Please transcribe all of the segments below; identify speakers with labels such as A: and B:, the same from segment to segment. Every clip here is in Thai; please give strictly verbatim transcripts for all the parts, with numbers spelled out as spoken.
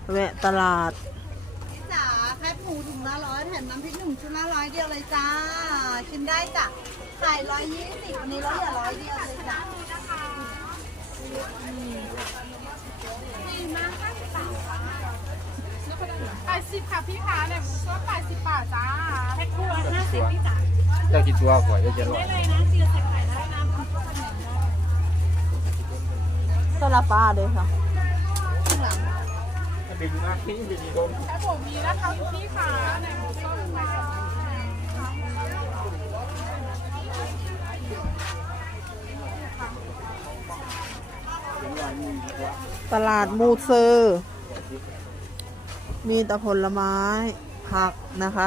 A: แวะตลาด
B: จ๋าแคบหมูถุงละร้อยแถมน้ำพริกหนึ่งชุดละร้อยเดียวเลยจ้าชิมได้จ้ะขายร้อยยี่สิบวันนี้เราเหลือร้อยเดียวเลยจ้ะ
C: แปดสิบค่ะพี่คะเนี่ยก็แปดสิบบาทจ้าแพ็คคู่ละห้าสิบพี่จ๋า
D: เจ้ากี่ตัวก่อนจะจะรอ
C: ได้เลยนะเจียวใส่ไข่ได้นะ
A: ตลาดปลาเลยค่ะ
D: ดึงมากที่ดึงโดน
C: แพ็คผมมีนะคะพี่คะเนี่ยหมูส้มค่ะ
A: ตลาดมูเซอร์มีแต่ผลไม้ผักนะคะ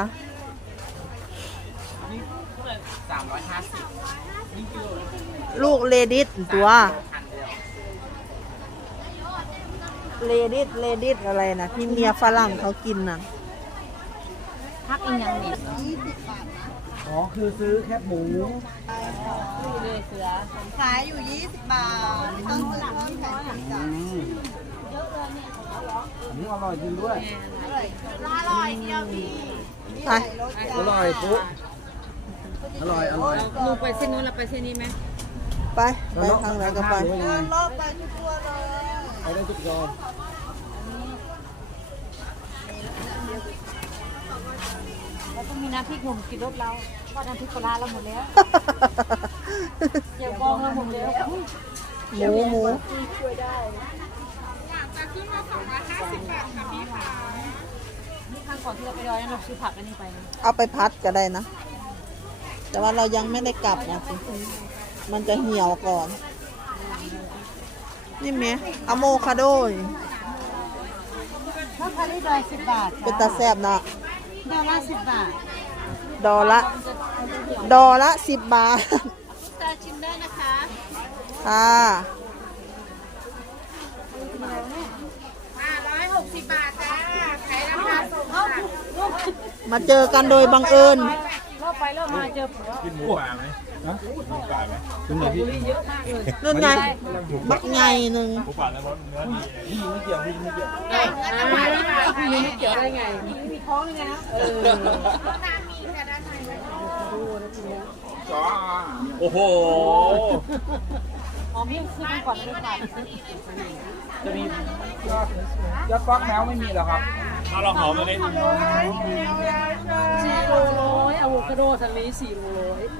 D: สามร้อยห้าสิบนี่กิโล
A: ลูกเลดิสตัวเลดิสเลดิสอะไรนะที่เมียฝรั่งเขากินน่ะ
B: พักอีกอย่างนี้ยี่สิบบาทนะ
D: อ๋อคือซื้อแคบหมู
B: เลยเสือขายอยู่ยี่สิบบาทไม่ต้องซื้อเพิ่มแถมถุงจ้ะ
D: อันนี้อร่อยจริงด้วย
B: อร่อยเดียวพี่
A: ไป
D: อร่อยปุ๊อร่อยอร่อย
C: หนูไปเส้นนู้นเราไปเส้นนี้ไหม
A: ไปไปทางไหนก็ไป
B: เดินรอบไปทุกตัวเลย
D: ไปได้ทุกยอม
C: เราต้องมีน้ำพริกหนุ่มกินรถเราเพราะน้ำพริกปลาเราหมดแล้วเกี่ยวกองเราหมดแล้ว
A: หมูหมู
C: จะขึ้นมาสองร้อยห้าสิบบาทค่ะพี่ค่ะนี่ครั้งก่อนที่เราไปดอยนั้นเราซื้อผักอันนี้ไปนะ
A: เอาไปพัดก็ได้นะ แต่ว่าเรายังไม่ได้กลับนะสิมันจะเหี่ยวก่อน นี่ไหมอะโมคาโดนี่
B: ถ้าพาริดอยสิบบาท
A: เป็นตาแซบนะ
B: ดอลลาร์สิบบาท
A: ดอละ ดอละสิบบาท
B: ตาชิมได้นะคะ
A: ค่ะ
C: ห้าร้อยหกสิบบาทจ้าขายราคาส่งค่ะ
A: มาเจอกันโดยบังเอิญ
C: รอบไปรอบมาเจอผัว
D: กินหมูป่าไหมนะหมูป่าไหมเป็นไงพี่
C: เยอะมากเลย
A: นั่นไง บักใหญ่หนึ่ง
D: หมูป่าแล้วเนื้อดีพี่ไม่เกี่ยวพี่ไม่เกี่ยว
C: ไก่น้ำปลาที่มาที่มีไม่เกี่ยวได้ไงมีท้องยังไงนะเออน้ำมีแต่ด้านใน
D: โอ้โห
C: อ๋อมีซื้อก่อนเลยค่ะ
D: จะมียอดยอดฟักแมวไม่มีหรอครับถ้าเราหอมมาได้
C: สี่โลร้อยอะโวคาโดทะเลสี่โลร้อย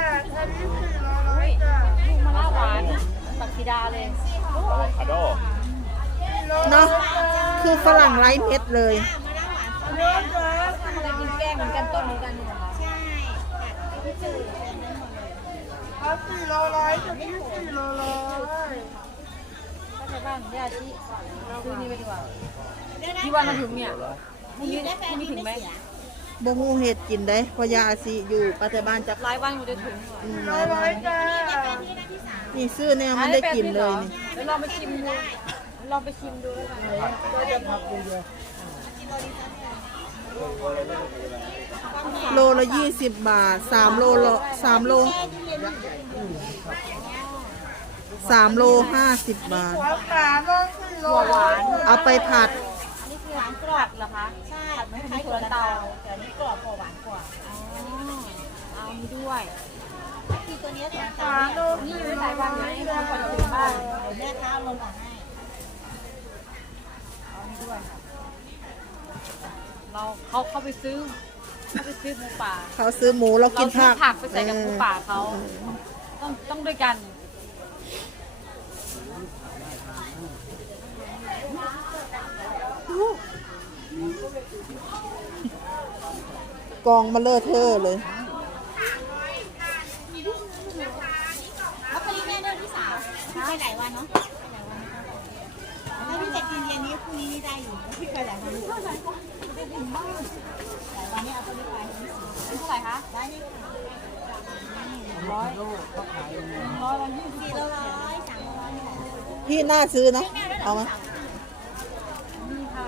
C: มะละหวานตักสีดาเลย
D: อะโวคาโด
A: เนาะคือฝรั่งไร้เม็ดเลย
C: ทำอะไรกินแกงเหมือนกันต้นเหมือนกันเนี่ยค่ะ
B: เอาสี่โลร้อยจะพี่สี่โลร้อย
C: ก็ใช่บ้างญาติซื้อนี่ไปดีกว่าที่วันมาถึงเนี่ยพรุ่งนี้พรุ่งนี้ถึงไหม
A: บ่ฮู้เห็ดกินได้เพราะยาสิอยู่ปัจจุบันจะ
C: หลายวันอยู่จะถึง
A: อืม
B: ร้อยร้อยจ้า
A: นี่ซื้อเนี่ยมันได้กินเลยนี่
C: เดี๋ยวลองไปชิมดูลองไปชิมดูแล้วกัน
A: โลละยี่สิบบาทสามโลละสามโลสามโลห้าสิบบาท
B: หัวปลาโลสี่โล
C: หวาน
A: เอาไปผัด
C: อันนี้คือหวานกรอบเหรอคะใช่ไม่ใช่ถั่วเตาแต่อันนี้กรอบกว่าหวานกว่าอ๋อเอานี้ด้วย
B: คือตัวนี้
C: ปลาโลนี่อยู่หลายวันไหมเรื่องก่อนจะถึงบ้าน
B: เดี๋ยวแม่ค้าลงมาให้
C: เอานี้ด้วยเราเขาเขาไปซื้อเขาไปซื้อหมูป่า
A: เขาซื้อหมูเรากิน
C: ซื้
A: ผั
C: อก ผักไปใส่กับหมูป่าเขาต้องต้องด้วยกัน
A: กองมาเลอะเทอะเลย
B: แล้วไปแม่ด้วยพี่สาวไปหลายวันเนาะไปหลายวันถ้าพี่จะกินเย็นนี้พรุ่งนี้นี่ได้อยู่พี่ไปหลายวันอยู่หลายวันนี้เอาตัวนี้ไป
C: เป็นเท่าไหร่คะ
B: ได้นี่
C: ร้อยร้อยละยี่สิบ
B: สี่โลร้อยสามโลร้อยนี่แหละ
A: พี่น่าซื้อนะ เอาไหม
C: นี่ค่ะ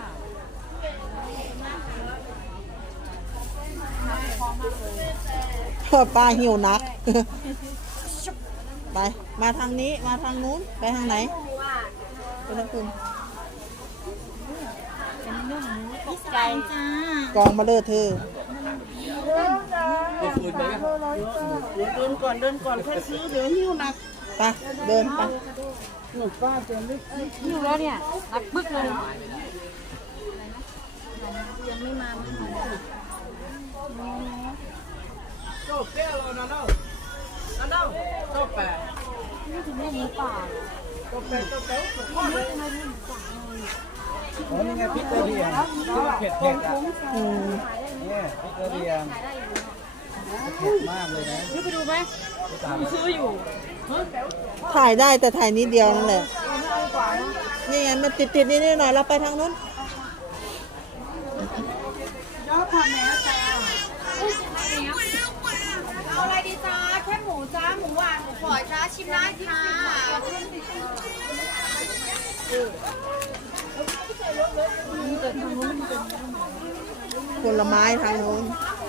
A: เพราะปลาหิวนัก ไป มาทางนี้ มาทางนู้น ไปทางไหน ไปทางคุณ
C: เป็นไกล
B: จ้าก
A: องมาเลอะเธอ
E: เดินก่อนเดินก่อนค่อยซื้อเดี๋ยวหิ้วหนัก
A: ไปเดินไป
E: หนูป้าเต็มเลย
C: หิวแล้วเนี่ยรักบึกเลย
B: ยังไม่มาไม่มา
E: โต๊ะแก้วเรานั่นเนาะนั่นเนาะโต๊ะแปด
C: นี่คือแม่หมูป่า
E: โต๊ะแปดโต๊ะแปดโต๊ะแปดโอ้นี่ไงพริกกระเทียมเผ็ดเผ็ดอ่ะ
A: อืม
E: เนี่ยพริกกระเทียมเผ็ดมากเลยนะ
C: นี่ไปดูไหมซื้ออยู่
A: ถ่ายได้แต่ถ่ายนิดเดียวนั่นแหละนี่ไงมันติดติดๆนิดๆหน่อยๆเราไปทางนู้น
B: เอาอะไรดีจ้าแค่หมูจ้าหมูหวานหมูฝอยจ้าชิมได้ค่ะ
A: ผลไม้ทางนู้น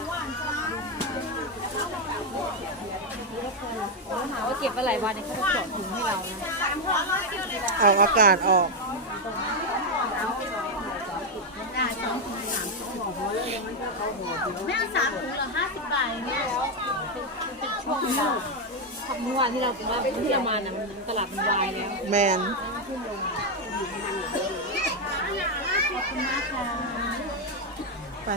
C: หาว่าเก็บมาหลายวันเนี่ยเขาจะเจาะถุงให้เรานะ
A: ออกอากาศออก
B: แม่สามถุงเหรอห้าสิบบาทเนี่ย
C: ช่วงเวลาเมื่อวานที่เราว่าที่เรามาน่ะมันตลาดมันวายแล้ว
A: แมนไป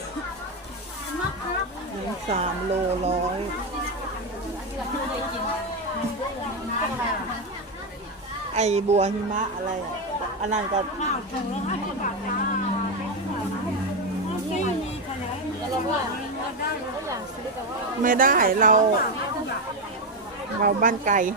A: สามโลร้อยไอบัวหิมะอะไรอ่ะอันนั้นก็
C: เราว่าเราอยากซื้อแต่ว่า
A: ไม่ได้เรา เราบ้านไกล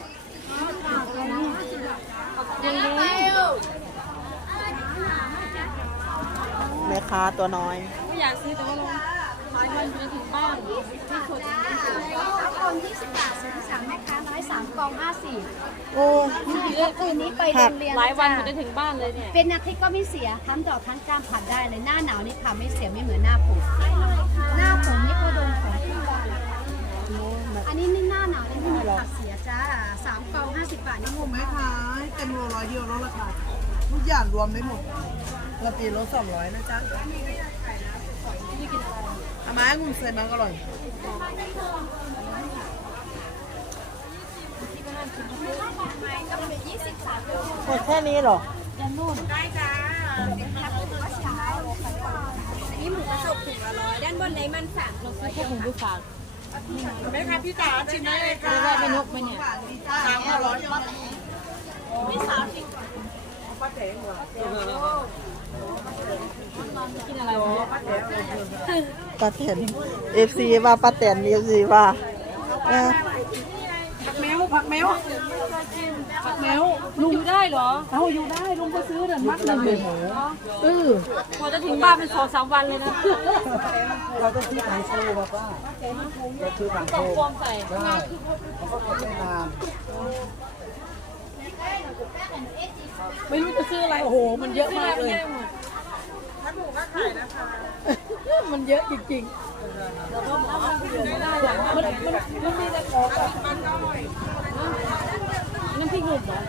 A: แม่ค้าตัวน้อย
C: ไม่อยากซื้อแต่ว่าเราขายมันจะถึงบ้านที่สุด
B: คนที่สิบบาทซื้อสามแม่ค้าน้อยสามกองห้าสี่
A: โอ้
B: คืนนี้ไปโรงเรียน
C: หลายวันมันจะถึงบ้านเลยเนี่ย
B: เป็นอาทิตย์ก็ไม่เสียทั้งดอกทั้งก้ามผัดได้เลยหน้าหนาวนี่ค่ะไม่เสียไม่เหมือนหน้าผมหน้าผมนี่ก็โดนของขึ้นบ้านอันนี้นี่หน้าหนาวนี่ไม่มีผักเสียจ้าสามกองห้าสิบบาทนี่งงไหม
E: แม่ค้าเต็มโลร้อยเดียวลดราคาทุกอย่างรวมได้หมดเราตีลดสองร้อยนะจ๊ะอาม้างุ่มใส่มันอร่อย
A: หมดแค่นี้เหรอ
B: นี่หมูกระจกถุงละร้อยด้านบนไหนมันสาม
C: เราซื้อแค่ถุงไปฝาก
E: แม่ค้าพี่จ๋าชิมได้เลย
C: ซื้
E: ค่ะ
C: อได้ไปนกไหมเนี่ย
E: สามร้อย
B: ไม่สามสิบ
C: กินอะไรวะ
A: ป้าแตนเอฟซีว่าป้าแตนเอฟซีว่าเออ
E: ผักแมวผักแมวผักแมว
C: ลุงอยู่ได้เหรอ
E: เอาอยู่ได้ลุงก็ซื้อเดินมัดเลย
C: เออพอจะถึงบ้านเป็นสองสามวันเลยนะ
E: เราต้องซื้อถังโซ่ป่ะป้าเราซื้อถัง
C: กล่อ
E: โซ่
C: งฟอมใส่
E: ได้เขาก็เก็บไม่นาน
C: ไม่รู้จะซื้ออะไรโอ้โหมันเยอะมากเลย
E: มันเยอะจริง
C: มันมันมันมีแต่ของแบบน้ำพริกหนุ่มเหรอ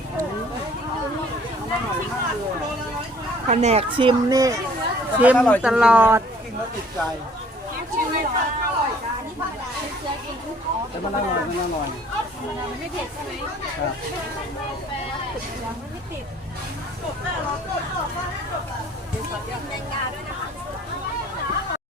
A: แผนกชิมนี่ ชิมตลอด
E: กินแล้วติดใจแต่มันอร่อยมันอร่อย
C: ไม่เผ็ดใช่ไหม
E: ครับ